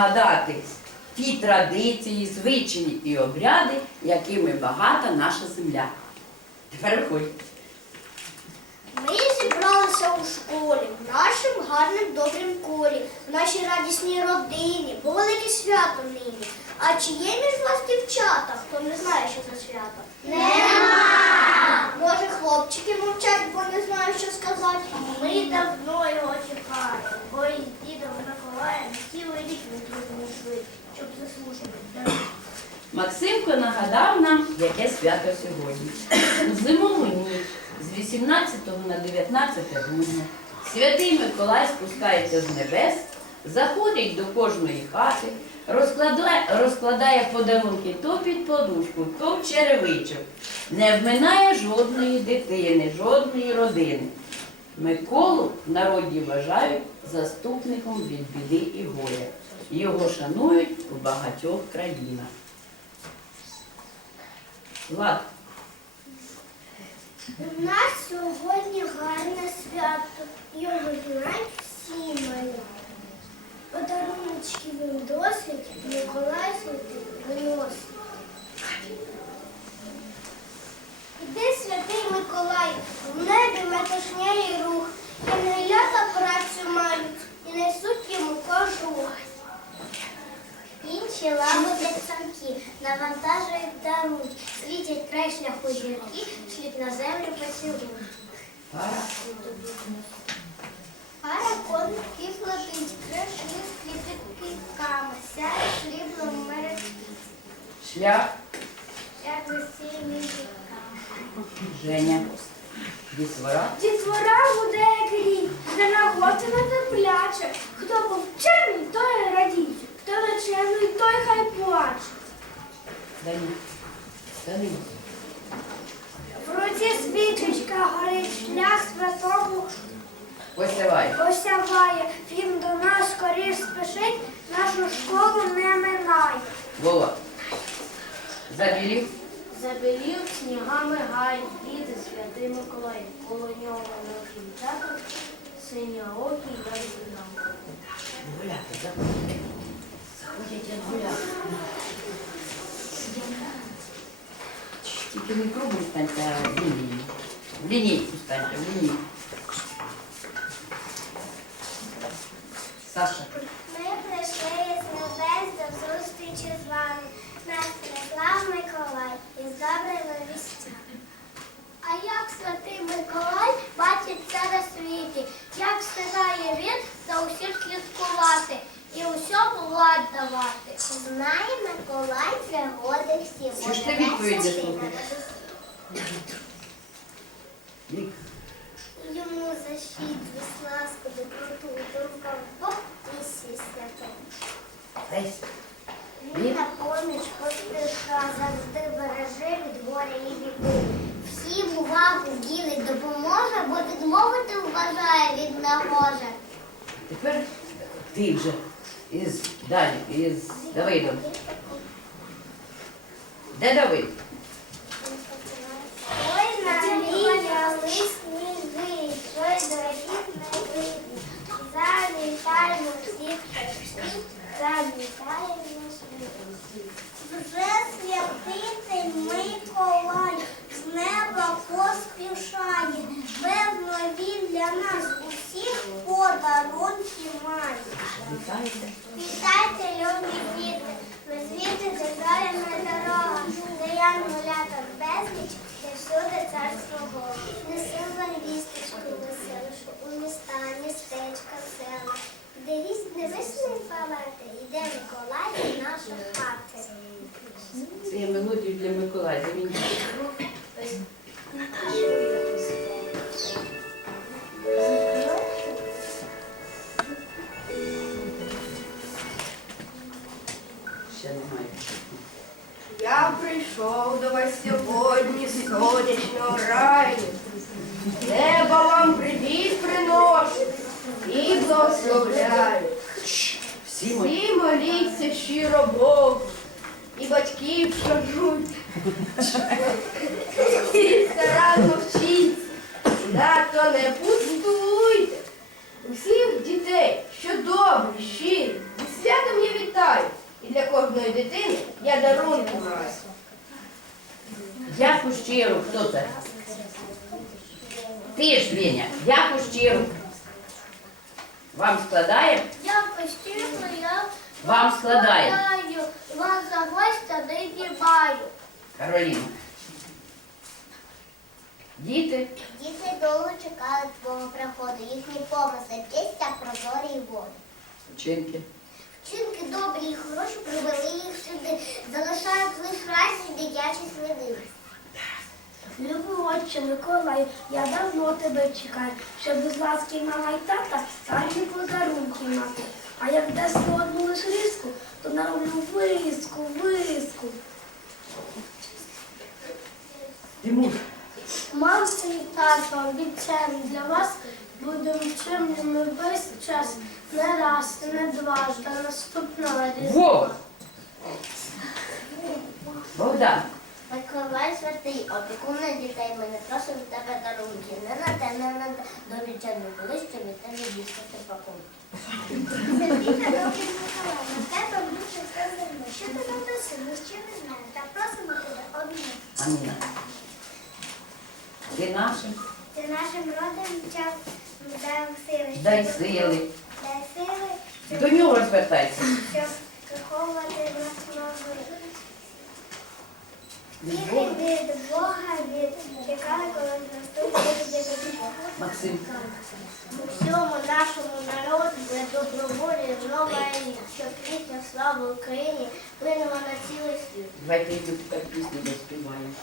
згадати ті традиції, звичаї і обряди, якими багата наша земля. Тепер виходь. Ми зібралися у школі, в нашому гарним добрім колі, в нашій радісній родині, бо велике свято нині. А чи є між вас дівчата, хто не знає, що це свято? Нема! Може, хлопчики мовчать, бо не знають, що сказати. Ми давно його чекаємо, бо із дідом Миколаєм цілий рік ми щоб заслужити. Максимко нагадав нам, яке свято сьогодні. У зимову ніч з 18 на 19 грудня святий Миколай спускається з небес, заходить до кожної хати, розкладає, розкладає подарунки то під подушку, то в черевичок. Не вминає жодної дитини, жодної родини. Миколу в народі вважають заступником від біди і горя. Його шанують у багатьох країнах. Влад, У нас сьогодні гарне свято. Його знають всі малі. Подаруночки він досить, Миколай святий виносить. Женя, дітвора, Дітвора буде як рік, де наготина терпляче. Хто був чемний, той радіє, хто не чемний, той хай плаче. Дані, Данило, В руці свічечка горить шлях святому посявай, осяває. Він до нас скоріш спішить, нашу школу не минає. Вова, забілів, Забелів снігами гай, діти святий Миколай, коло нього на дівчата, синя окі я нам. гуляти, заходять. Заходять як гуляти. Тільки не кругом станьте, а в лінії. В лінійку станьте, в лінійку. Саша, Ми прийшли із небес до зустрічі з вами. Нас прислав Миколай добрими вістями. А як святий Миколай бачиться на світі, як встигає він за усіх слідкувати і усьому влад давати. Знає Миколай пригоди всі. Що ж ти? Вік, Йому защить весласку доброту, думка в Бог і сі святий. Лесь, Він на поміч поспіша, завжди береже від горя і біди. Увагу ділить, допоможе, бо відмовити вважає від нагоже. тепер ти вже із далі, із Давидом. Де Давид? Ой, навіяли сніги, що й не видно. Завітаємо всіх прийшли, завітаємо світ. Вже святитель Миколай з неба поспішає. Певно, він для нас усіх подарунки має. Вітаєте? Вітайте, любі діти, ви звідти зоряна дорога, де янголята безліч, де всюди царство Бога. Неси вам вісточку веселишу у міста, містечка, села, де вість не весни палати, йде Миколай до нашої хати. Це є мелодію для Миколая. Я прийшов до вас сьогодні з сонячного раю. Неба вам привіт приношу і благословляю. Всі моліться щиро Богу, і батьків шанують. Старанно вчіться, надто не пустуйте. Усіх дітей, що добрі, щирі, зі святом я вітаю. І для кожної дитини я дарунки маю. Дяку щиру, хто це? Ти ж, Веня, дяку щиру. Вам складає? Я постійно я Вам складає. складаю, вас за гостя не діваю. Кароліна. Діти, Діти довго чекають твого приходу, їхні помисли, чистя, прозорі і води. вчинки. Вчинки добрі і хороші привели їх сюди, залишають лиш разі дитячі сліди. Любий отче Миколаю, я давно тебе чекаю, щоб без ласки мама й тата гарні подарунки мати. А як дасть одну лиш риску, то нароблю І обіцяємо для вас будемо чимними весь час. Не раз, не дважди, а наступного різдва. Богдан. Миколай святий, опікуне дітей, ми не просимо тебе дарунки. Не на те, не на те, до вічерну коли що від тебе дістати пакунки. Миколай, на тебе душа все. Що ти нам даси, ми не знаємо, та просимо тебе обійми. Аміна. Ти нашим. Ти нашим родом час дай сили. Дай сили. Дай сили, щоб, До нього розвертайся. щоб виховувати нас. Від Тільки від Бога, від чекали, коли наступить від Бога. Максим. Всьому нашому народу для доброволі нова щоб пісня слава Україні плинула на цілий світ. Давайте йду тепер пісню доспіваємо.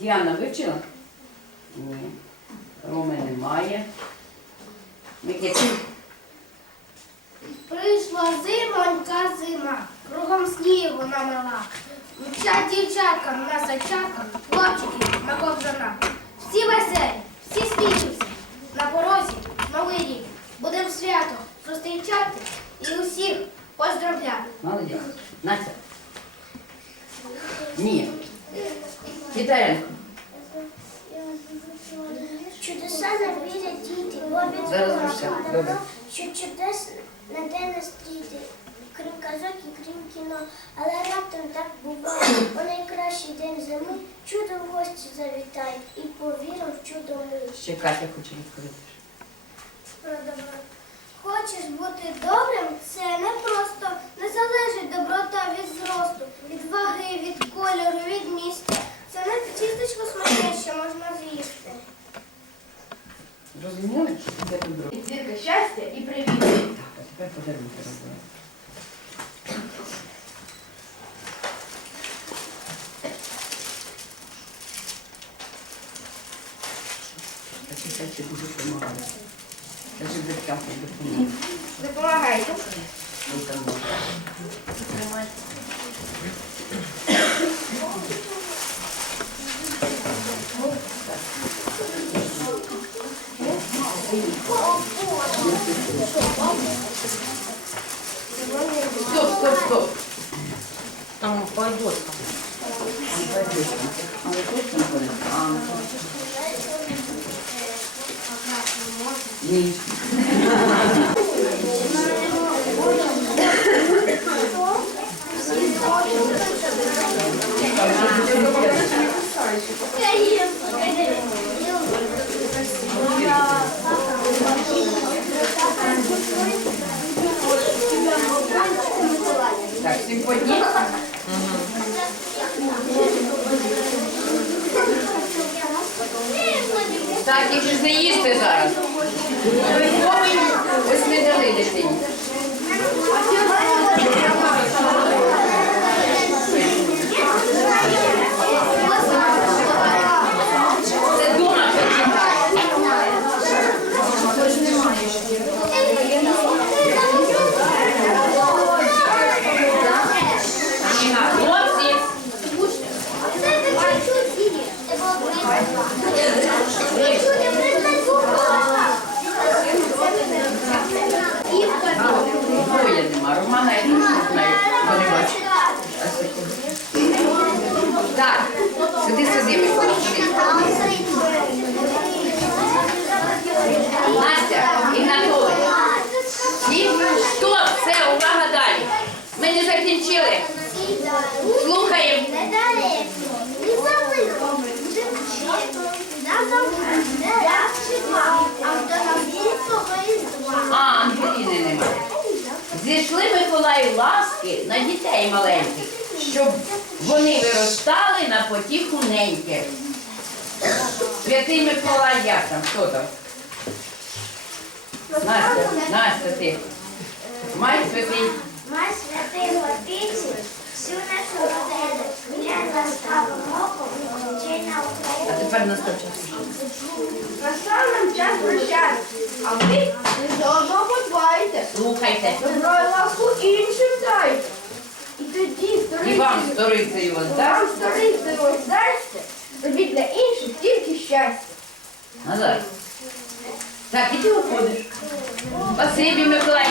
Діана вивчила? Ні. Роми немає. Микита. Прийшла зимонька зима, кругом снігу намела. Мчать дівчатка на сачатках, хлопчики на ковзанах. Всі веселі, всі сміються. На порозі новий рік. Будем свято зустрічати і усіх поздравляти. Молодець. Настя. Ні. Тітаренко. Чудеса не вірять діти, бо добре. що чудес не де не стріти, крім казок і крім кіно. Але раптом так буває. У найкращий день зими чудо в гості завітає і повірив в чудо ми. Ще Катя хоче відповісти. Про добро. Хочеш бути добрим, це не просто. Не залежить доброта від зросту, від ваги, від кольору, від міста. Це не тістечко смачне, що можна з'їсти. Розуміли, що це добро? Зірка щастя і привіт. Так, а тепер подарунки робимо. Там пойдет. Але точно буде? А, ну, Ні. Так, всім? Так, їх ж не їсти зараз. Ось ми дали дитині. Це дома почитає. Хлопці, двоє нема. Романа я не знаю, бо не бачу. Так, сиди, сиди, Микола, сиди. Настя, Ігнатович. І стоп, все, увага далі. Ми не закінчили. Слухаємо. А, Ангеліни немає. Зійшли Миколаю ласки на дітей маленьких, щоб вони виростали на потіху неньки. Святий Миколай, як там, хто там? Настя, Настя, ти. Май святий. Май святий Латиці, всю нашу родину, я на А тепер настав час. Настав нам час прощатися, а ви не заодно подбайте. Слухайте. Добро і ласку іншим дайте. І тоді І вам сторицею, сторицею вам сторицею роздасться, робіть для інших тільки щастя. Назад. Так, і ти уходиш. Спасибі, Миколай.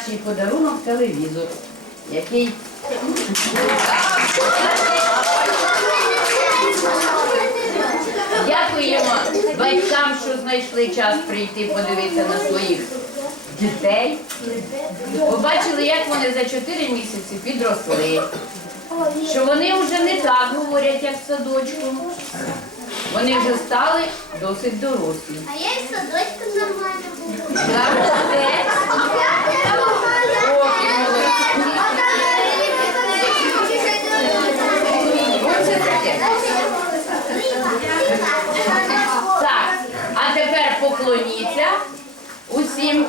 Найкращий подарунок телевізор, який Дякуємо батькам, що знайшли час прийти подивитися на своїх дітей. Побачили, як вони за 4 місяці підросли, що вони вже не так говорять, як в садочку. Вони вже стали досить дорослі. А я і в садочку нормально буду. усім.